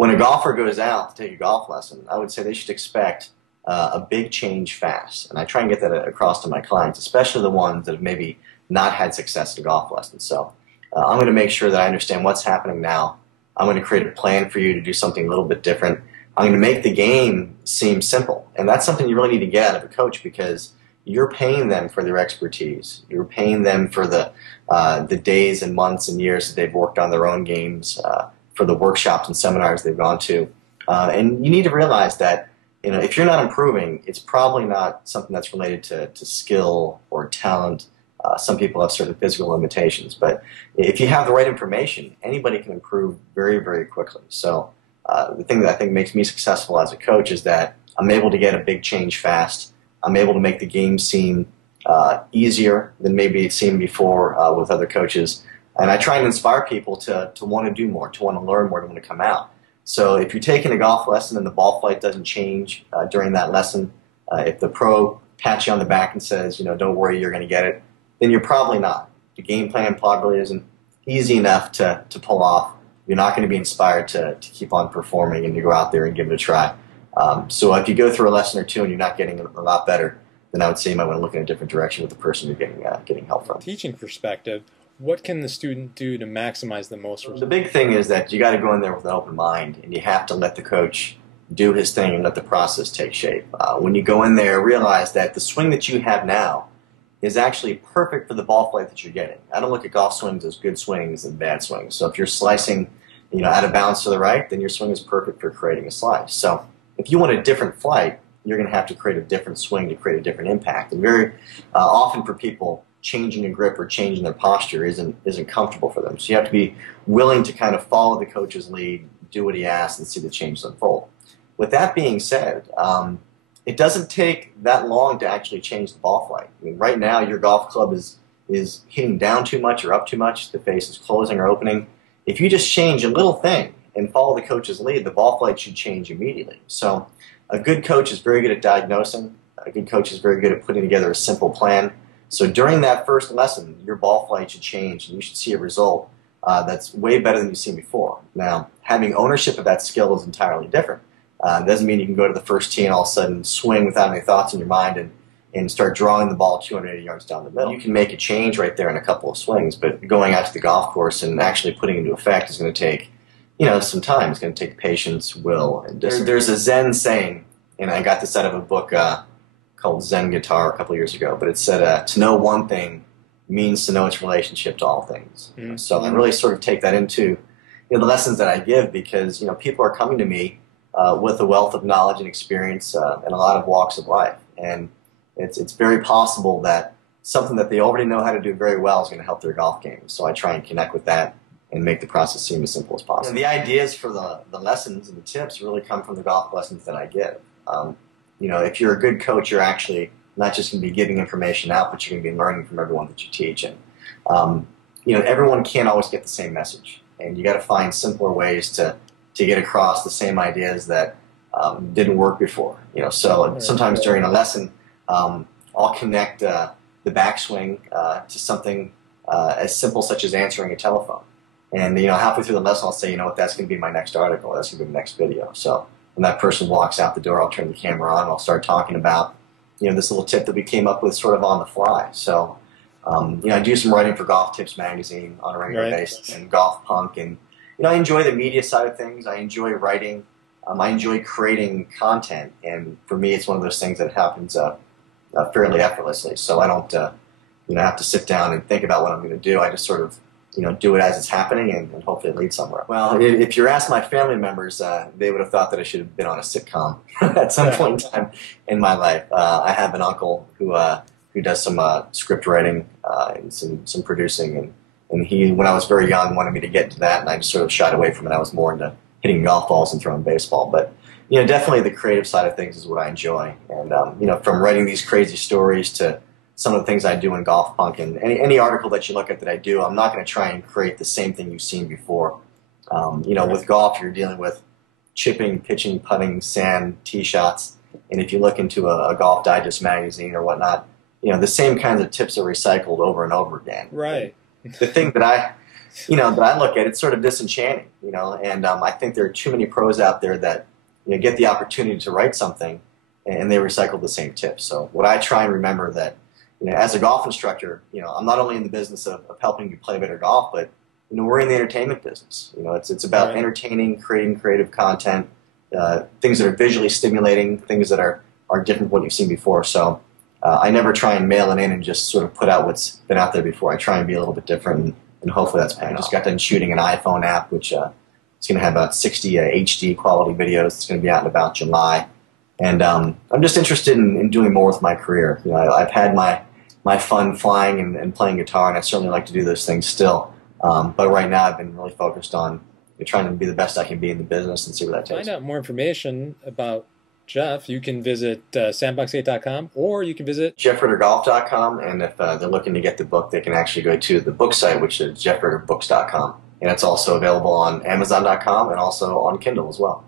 when a golfer goes out to take a golf lesson, I would say they should expect a big change fast. And I try and get that across to my clients, especially the ones that have maybe not had success in golf lessons. So I'm going to make sure that I understand what's happening now. I'm going to create a plan for you to do something a little bit different. I'm going to make the game seem simple. And that's something you really need to get out of a coach, because you're paying them for their expertise. You're paying them for the days and months and years that they've worked on their own games, for the workshops and seminars they've gone to. And you need to realize that, you know, if you're not improving, it's probably not something that's related to skill or talent. Some people have certain physical limitations, but if you have the right information, anybody can improve very, very quickly. So the thing that I think makes me successful as a coach is that I'm able to get a big change fast. I'm able to make the game seem easier than maybe it seemed before with other coaches. And I try and inspire people to want to do more, to want to learn more, to want to come out. So if you're taking a golf lesson and the ball flight doesn't change during that lesson, if the pro pats you on the back and says, you know, don't worry, you're going to get it, then you're probably not. The game plan probably isn't easy enough to pull off. You're not going to be inspired to keep on performing and to go out there and give it a try. So if you go through a lesson or two and you're not getting a lot better, then I would say you might want to look in a different direction with the person you're getting help from. Teaching perspective, what can the student do to maximize the most results? The big thing is that you got to go in there with an open mind, and you have to let the coach do his thing and let the process take shape. When you go in there, realize that the swing that you have now is actually perfect for the ball flight that you're getting. I don't look at golf swings as good swings and bad swings. So if you're slicing, you know, out of bounds to the right, then your swing is perfect for creating a slice. So if you want a different flight, you're going to have to create a different swing to create a different impact. And very often for people, changing a grip or changing their posture isn't comfortable for them. So you have to be willing to kind of follow the coach's lead, do what he asks, and see the change unfold. With that being said, it doesn't take that long to actually change the ball flight. I mean, right now your golf club is hitting down too much or up too much. The face is closing or opening. If you just change a little thing and follow the coach's lead, the ball flight should change immediately. So a good coach is very good at diagnosing. A good coach is very good at putting together a simple plan. So during that first lesson, your ball flight should change, and you should see a result that's way better than you've seen before. Now, having ownership of that skill is entirely different. It doesn't mean you can go to the first tee and all of a sudden swing without any thoughts in your mind and start drawing the ball 280 yards down the middle. You can make a change right there in a couple of swings, but going out to the golf course and actually putting it into effect is going to take, you know, some time. It's going to take patience, will, and discipline. There's a Zen saying, and I got this out of a book called Zen Guitar a couple of years ago, but it said, to know one thing means to know its relationship to all things. Mm-hmm. So I really sort of take that into, you know, the lessons that I give, because, you know, people are coming to me with a wealth of knowledge and experience in a lot of walks of life. And it's very possible that something that they already know how to do very well is going to help their golf game. So I try and connect with that and make the process seem as simple as possible. And the ideas for the lessons and the tips really come from the golf lessons that I give. You know, if you're a good coach, you're actually not just going to be giving information out, but you're going to be learning from everyone that you teach. And, you know, everyone can't always get the same message. And you got to find simpler ways to get across the same ideas that didn't work before. You know, so sometimes during a lesson, I'll connect the backswing to something as simple such as answering a telephone. And, you know, halfway through the lesson, I'll say, you know what, that's going to be my next article. That's going to be the next video. So when that person walks out the door, I'll turn the camera on. I'll start talking about, you know, this little tip that we came up with sort of on the fly. So, you know, I do some writing for Golf Tips magazine on a regular basis, and Golf Punk. And, you know, I enjoy the media side of things. I enjoy writing. I enjoy creating content. And for me, it's one of those things that happens fairly effortlessly. So I don't, you know, have to sit down and think about what I'm going to do. I just sort of, you know, do it as it's happening, and hopefully it leads somewhere. Well, if you ask my family members, they would have thought that I should have been on a sitcom at some point in time in my life. I have an uncle who does some script writing and some producing, and he, when I was very young, wanted me to get into that, and I just sort of shied away from it. I was more into hitting golf balls and throwing baseball. But, you know, definitely the creative side of things is what I enjoy. And, you know, from writing these crazy stories to some of the things I do in Golf Punk, and any article that you look at that I do, I'm not going to try and create the same thing you've seen before. You know, with golf, you're dealing with chipping, pitching, putting, sand, tee shots. And if you look into a Golf Digest magazine or whatnot, you know, the same kinds of tips are recycled over and over again. Right. The thing that that I look at, it's sort of disenchanting, and I think there are too many pros out there that get the opportunity to write something and they recycle the same tips. So what I try and remember that, as a golf instructor, I'm not only in the business of helping you play better golf, but we're in the entertainment business. It's about entertaining, creating creative content, things that are visually stimulating, things that are different from what you've seen before. So I never try and mail it in and just sort of put out what's been out there before. I try and be a little bit different, and hopefully that's paying off. I just got done shooting an iPhone app, which it's going to have about 60 HD quality videos. It's going to be out in about July. And I'm just interested in doing more with my career. I've had my fun flying and playing guitar, and I certainly like to do those things still. But right now I've been really focused on trying to be the best I can be in the business and see where that takes me. To find out more information about Jeff, you can visit sandbox8.com, or you can visit jeffrittergolf.com, and if they're looking to get the book, they can actually go to the book site, which is jeffritterbooks.com. And it's also available on amazon.com and also on Kindle as well.